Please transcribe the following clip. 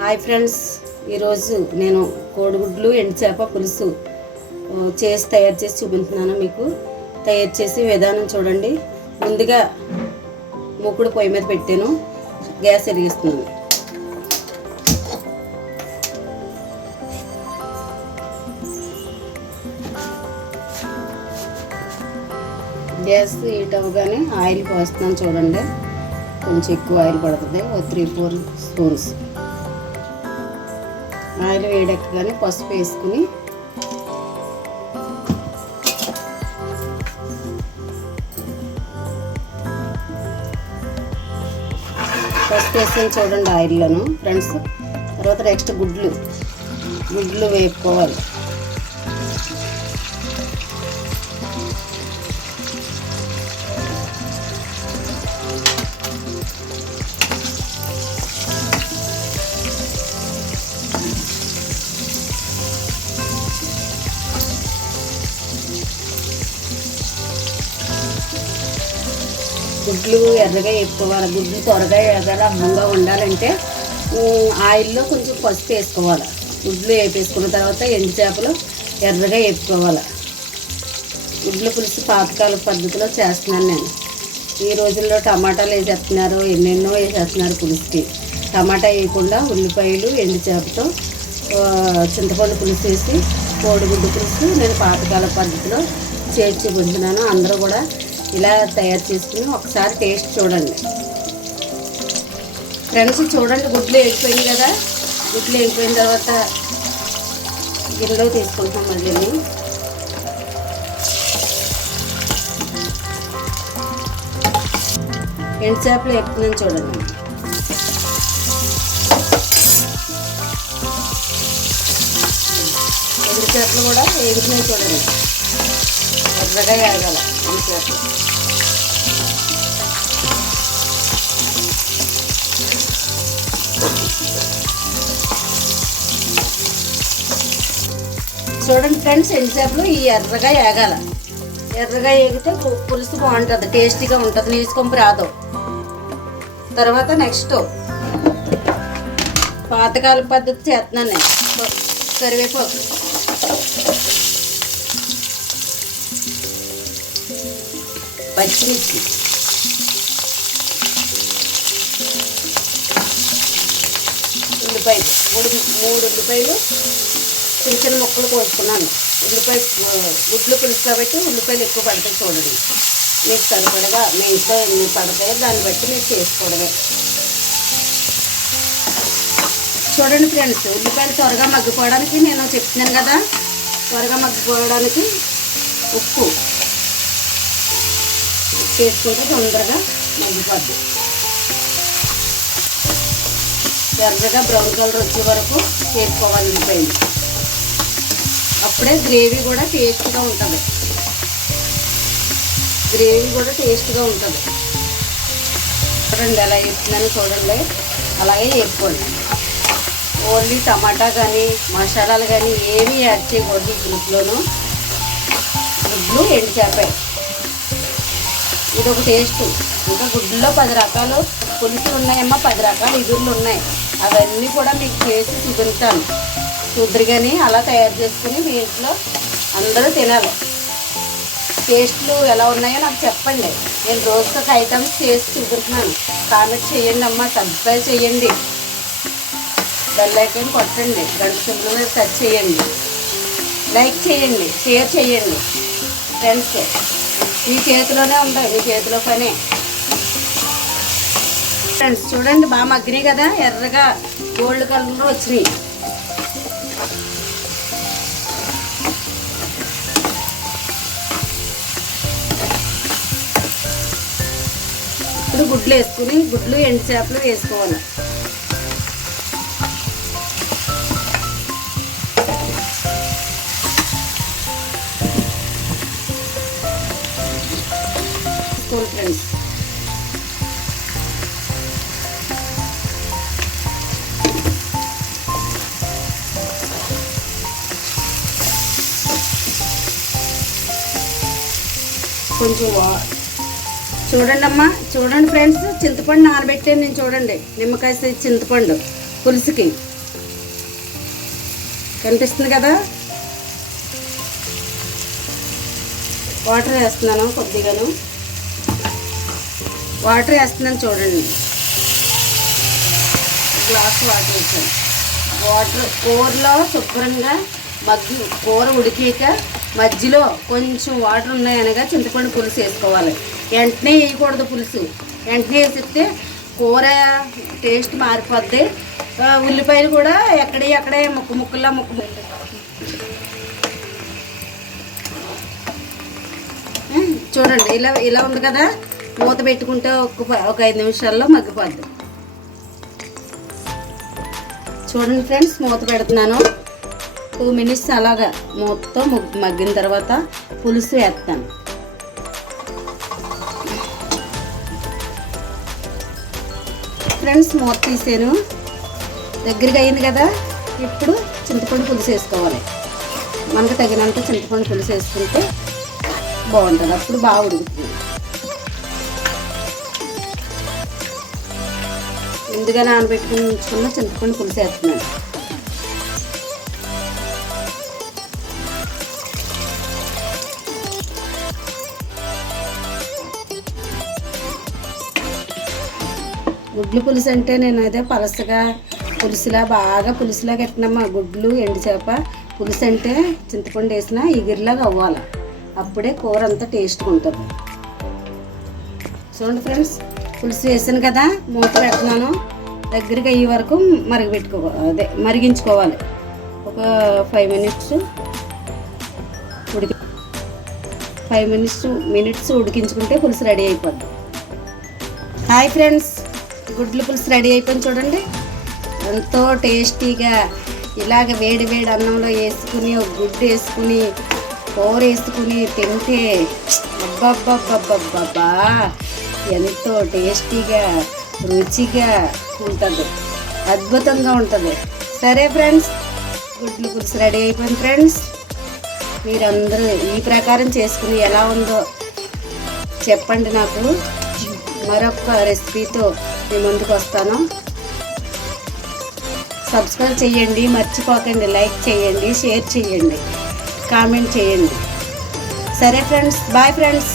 Hi friends. ఈరోజు నేను కోడిగుడ్లు ఎండుచేప పులుసు చేసి తయారు చేసి చూపించున్నాను మీకు. తయారు చేసి విధానం చూడండి. ముందుగా మూకుడు పొయ్యి మీద పెట్టాను. గ్యాస్ ఎరిగిస్తున్నాను. గ్యాస్ హీట్ అవ్వగానే ఆయిల్ పోస్తున్నాను చూడండి. కొంచెం ఎక్కువ ఆయిల్ పడుతుంది. ఒక త్రీ ఫోర్ స్పూన్స్. ఆయిల్ వేడెక్కగానే పసుపు వేసుకుని పసుపు వేసుకొని చూడండి ఆయిల్లోను. ఫ్రెండ్స్ తర్వాత నెక్స్ట్ గుడ్లు. గుడ్లు వేపుకోవాలి. గుడ్లు ఎర్రగా వేపుకోవాలి గుడ్లు త్వరగా ఎర్రగా అందంగా ఉండాలంటే ఆయిల్లో కొంచెం పసుపు వేసుకోవాలి. గుడ్లు వేపేసుకున్న తర్వాత ఎండు చేపలు ఎర్రగా వేపుకోవాలి. గుడ్లు పులుసు పాతకాల పద్ధతిలో చేస్తున్నాను నేను. ఈ రోజుల్లో టమాటాలు వేసేస్తున్నారు ఎన్నెన్నో వేసేస్తున్నారు పులుసుకి. టమాటా వేయకుండా ఉల్లిపాయలు ఎండు చేపతో చింతపండు పులుసు వేసి కోడిగుడ్డు పులుసు నేను పాతకాల పద్ధతిలో చేర్చి చూపించున్నాను అందరూ కూడా ఇలా తయారు చేసుకుని ఒకసారి టేస్ట్ చూడండి. ఫ్రెండ్స్ చూడండి గుడ్లు వేగిపోయింది కదా. గుడ్లు వేగిపోయిన తర్వాత గిన్నెలో తీసుకుంటాం మళ్ళీ ఎండు చేపలు వేపుతుందని చూడండి. ఎండు చేపలు కూడా వేగుతున్నాయి చూడండి. ఎర్రగా వేగాలి. చూడండి ఫ్రెండ్స్ ఎండుసేపులు ఈ ఎర్రగా ఏగాల. ఎర్రగా ఏగితే పులుసు బాగుంటుంది టేస్టీగా ఉంటుంది నీసు కొంపు రాదు. తర్వాత నెక్స్ట్ పాతకాల పద్ధతి చేస్తున్నాను నేను. కరివేపాకు. పచ్చిమిర్చి. ఉల్లిపాయలు. మూడు మూడు ఉల్లిపాయలు. చిన్న చిన్న ముక్కలు కోసుకున్నాను. ఉల్లిపాయ గుడ్లు పులుసు కాబట్టి ఉల్లిపాయలు ఎక్కువ పడతాయి చూడండి. మీకు సరిపడగా మీ ఇంట్లో ఎన్ని పడతాయో దాన్ని బట్టి మీరు చేసుకోవడమే. చూడండి ఫ్రెండ్స్ ఉల్లిపాయలు త్వరగా మగ్గిపోవడానికి నేను చెప్తున్నాను కదా. త్వరగా మగ్గిపోవడానికి ఉప్పు. ఉప్పు వేసుకుంటే తొందరగా మగ్గిపోద్ది ఎర్రగా బ్రౌన్ కలర్ వచ్చే వరకు వేసుకోవాలి ఉల్లిపాయలు. అప్పుడే గ్రేవీ కూడా టేస్ట్గా ఉంటుంది. గ్రేవీ కూడా టేస్ట్గా ఉంటుంది. చూడండి ఎలా వేస్తున్నాను చూడండి. అలాగే వేసుకోండి ఓన్లీ టమాటా కానీ మసాలాలు కానీ ఏమీ యాడ్ చేయకూడదు ఈ గ్రూప్లోనూ. గుడ్లు ఎండి చేపాయి ఇది ఒక టేస్ట్. ఇంకా గుడ్లో పది రకాలు పులుసులు ఉన్నాయమ్మా పది రకాల ఇదుర్లు ఉన్నాయి. అవన్నీ కూడా మీకు చేసి చూపించాను. చూద్దరు కానీ అలా తయారు చేసుకుని మీ ఇంట్లో అందరూ తినాలి. టేస్ట్లు ఎలా ఉన్నాయో నాకు చెప్పండి. నేను రోజుకొక ఐటమ్స్ చేసి చూపిస్తున్నాను. కామెంట్ చేయండి అమ్మా సబ్స్క్రైబ్ చేయండి. బెల్ ఐకాన్ కొట్టండి. గంట మీద టచ్ చేయండి. లైక్ చేయండి షేర్ చేయండి. ఫ్రెండ్స్ మీ చేతిలోనే ఉంటాయి మీ చేతిలో పనే. ఫ్రెండ్స్ చూడండి బాగా మగ్గినాయి కదా ఎర్రగా గోల్డ్ కలర్లో వచ్చినాయి. ఇప్పుడు గుడ్లు వేసుకుని గుడ్లు ఎండు చేపలు వేసుకోవాలి. కొంచెం వా- చూడండి అమ్మా చూడండి ఫ్రెండ్స్ చింతపండు నానబెట్టాను నేను చూడండి నిమ్మకాయ చింతపండు పులుసుకి. కనిపిస్తుంది కదా? వాటర్ వేస్తున్నాను కొద్దిగాను. వాటర్ వేస్తున్నాను చూడండి. గ్లాస్ వాటర్ వేసాను. వాటర్ కూరలో శుభ్రంగా మగ్గి కూర ఉడికాక మధ్యలో కొంచెం వాటర్ ఉన్నాయనగా చింతపండు పులుసు వేసుకోవాలి. వెంటనే వేయకూడదు పులుసు. వెంటనే వేసిస్తే కూర టేస్ట్ మారిపోద్ది. ఉల్లిపాయలు కూడా ఎక్కడే ఎక్కడే ముక్కు ముక్కులా ముక్కు ముక్కు చూడండి ఇలా ఇలా ఉంది కదా? మూత పెట్టుకుంటే ఒక ఒక ఐదు నిమిషాల్లో మగ్గిపోద్ది. చూడండి ఫ్రెండ్స్ మూత పెడుతున్నాను. టూ మినిట్స్ అలాగా మూతతో మగ్గిన తర్వాత పులుసు వేస్తాను. ఫ్రెండ్స్ మూత తీసాను. దగ్గరగా అయింది కదా ఇప్పుడు చింతపండు పులుసు వేసుకోవాలి. మనకు తగినంత చింతపండు పులుసు వేసుకుంటే బాగుంటుంది. అప్పుడు బాగా ఉడుకుతుంది. ముందుగా నానబెట్టుకుని ఉంచుకున్న చింతపండు పులుసు వేస్తున్నాను. గుడ్లు పులుసు అంటే నేను అదే పలసగా పులుసులా బాగా పులుసులా కట్టినమ్మా. గుడ్లు ఎండు చేప పులుసు అంటే చింతపండు వేసిన ఎగిరిలాగా అవ్వాలి. అప్పుడే కూర అంతా టేస్ట్గా ఉంటుంది. చూడండి ఫ్రెండ్స్ పులుసు వేసాను కదా మూత పెడుతున్నాను. దగ్గరికి అయ్యే వరకు మరగబెట్టుకో అదే మరిగించుకోవాలి. ఒక ఫైవ్ మినిట్స్ ఉడికి ఫైవ్ మినిట్స్ మినిట్స్ ఉడికించుకుంటే పులుసు రెడీ అయిపోద్ది. Hi friends. గుడ్లు పులుసు రెడీ అయిపోయింది చూడండి. ఎంతో టేస్టీగా ఇలాగ వేడి వేడి అన్నంలో వేసుకుని ఒక గుడ్డు వేసుకుని కూర వేసుకుని తింటే అబ్బబ్బబ్బబ్బబ్బా ఎంతో టేస్టీగా రుచిగా ఉంటుంది. అద్భుతంగా ఉంటుంది. సరే ఫ్రెండ్స్ గుడ్లు పులుసు రెడీ అయిపోయింది ఫ్రెండ్స్. మీరందరూ ఈ ప్రకారం చేసుకుని ఎలా ఉందో చెప్పండి నాకు. మరొక రెసిపీతో నేను ముందుకు వస్తాను. సబ్స్క్రైబ్ చేయండి మర్చిపోకండి లైక్ చేయండి షేర్ చేయండి కామెంట్ చేయండి. సరే ఫ్రెండ్స్ బాయ్ ఫ్రెండ్స్